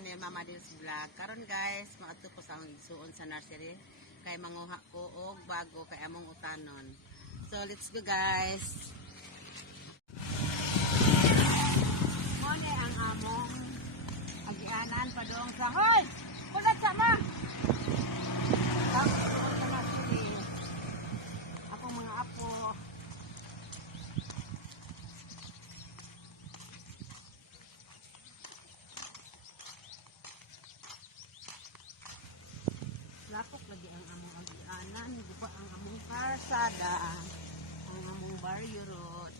ni Mama Dils Vlog. Karon guys, maadto ko sa akong igsuon sa nursery kay manguha ko og bago kay among utanon. So let's go guys. Mone ang among agianan padong sa hoy. Kulat sa ma. Akong mga apo. Lapok lagi ang among agianan, guba ang among karsada, ang among barrio road.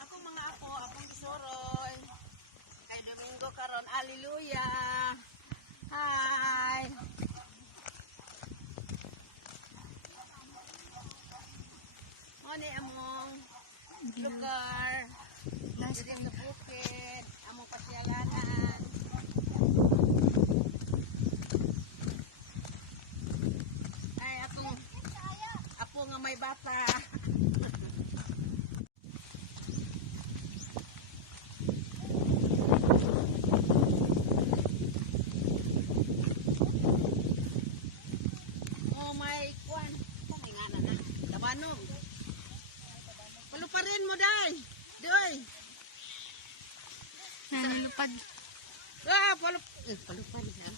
Ako mga apo, apong Isoroy. Kay Domingo karon, hallelujah. Hi. Mone among lugar. Diri sa bukid, among pasyalanan. Ay akong apo nga may bata. Tabanog. Paluparin mo, day. Doy. Nalupad. Palupad ha.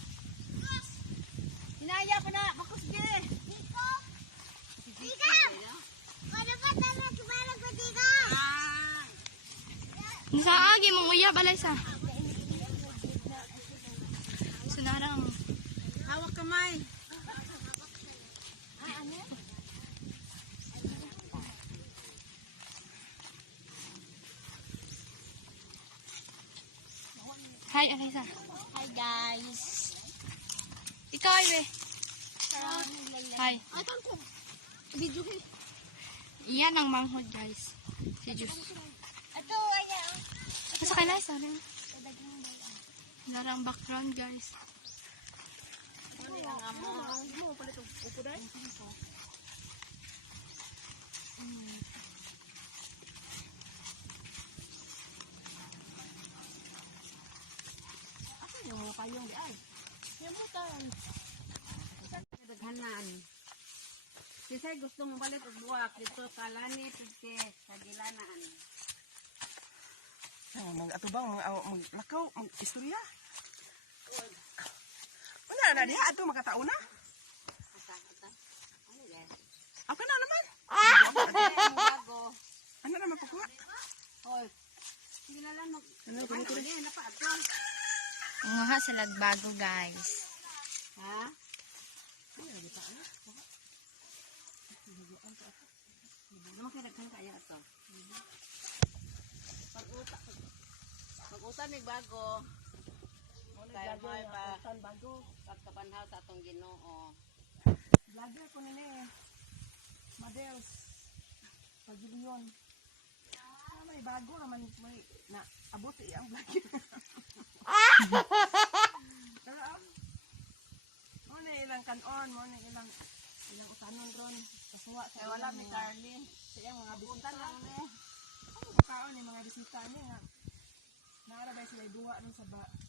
Hinaya pa na. Makusge. Dito. Dito. Ano ba tayo tumarag ko dito? Sa agi mong uya balay sa. Sunarang. Hawak kamay. Hi, Alisa. Hi guys. Ikaw ay be. Hi. Ay tanto. Video kay. Iyan ang manghod, guys. Si Jus. Ato aya. Sa kay Lisa, lang. Larang background, guys. Ano ang among mo palit upo dai? Yung kayong di ay. Yung butang. Daghanan. Kisay gusto mong balik og buwak dito kalani pigke sa gilanan. Mag atubang maglakaw, mag-istorya. Wala na diha ato makatao na. Ata. Ano yan? Ako na naman. Bago. Ano naman pagkuha? Hoy. Sige na lang mag. Ano pa ato? Nga sa lagbago, guys. Ha? Naman kaya nagkan kaya ito. Pag-utan may bago. Kaya mo ay bago. Pagkabanhaw sa atong Ginoo. Vlogger ko nila eh. Models. Pagilion. May bago naman may na abot ang vlogger. Pero mo na ilang kanon, mo na ilang utanon ron. Kasuwa sa Kaya wala may Carly. sa iyang mga bisita lang ni. Ano kaon ni mga bisita niya nga. Naarabay sila duwa ron sa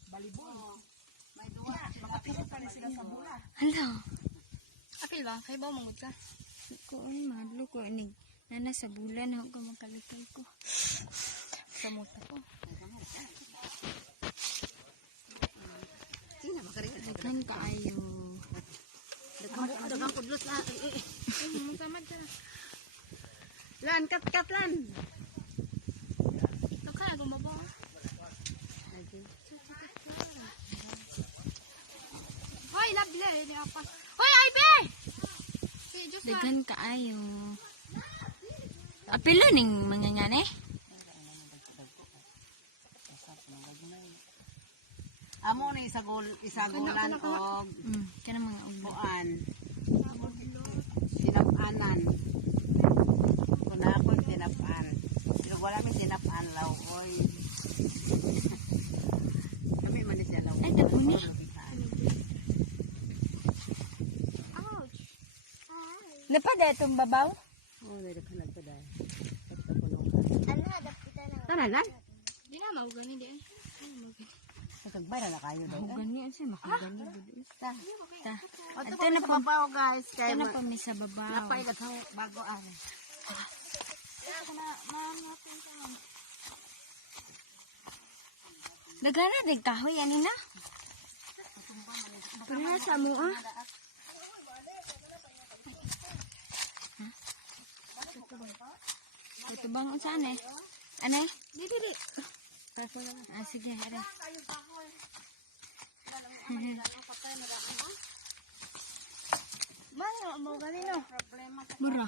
balibon. May duwa. Makapilot pa rin sila sa bula. Hello. Apil ba? Kaya ba mangod ka? Ko ay madlo ko inig. Nana sa bulan ako makalikay ko. Sa mota ko. Sino makaringan? Dagan kaayo. Dagang kudlos na. Tamad ka. Lan, kat lan. Naka na gumabaw. Hoy, labila ni apa. Hoy, Ibe. Dagan kaayo. Apilo ning mangangane? Amo na isagulan og Kana mga ulo. buan. tinapanan. Kung na ako tinapaan. Pero wala may tinapaan law. Oy. Kami man siya law. Ay, dapuni. Napada itong babaw? Oh, may naghanap pa dahil. Tanan na? Di na, mahugani di. Kasagbay na kayo dahil. Mahugani yan siya, mahugani. Ta. Ito na sa babaw guys. Ito Kaya na pa may sa babaw. napaigat ang bago ano. Dagana din kahoy, yan na. Para sa mo ah. Ito bang saan eh? Ano eh? Di. Ah, sige, are. Mana mau ganino? Mura.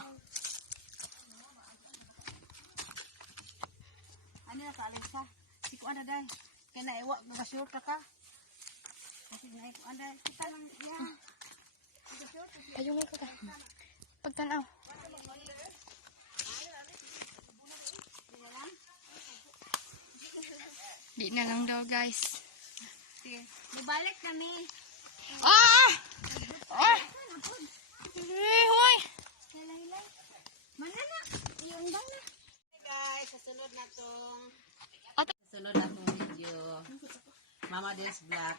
Ano na sa Alexa? Si ko ano dahil. Kaya naiwa, nag-sure ka ka. Kasi naiwa, ano kita lang yan. Ayun ko ka. Pagtanaw. Di na lang daw guys. Balik kami. Ah! Ah! Hoy! Mana na? Yung bang na. Hey guys, sa sunod na tong video. Mama Des Vlog.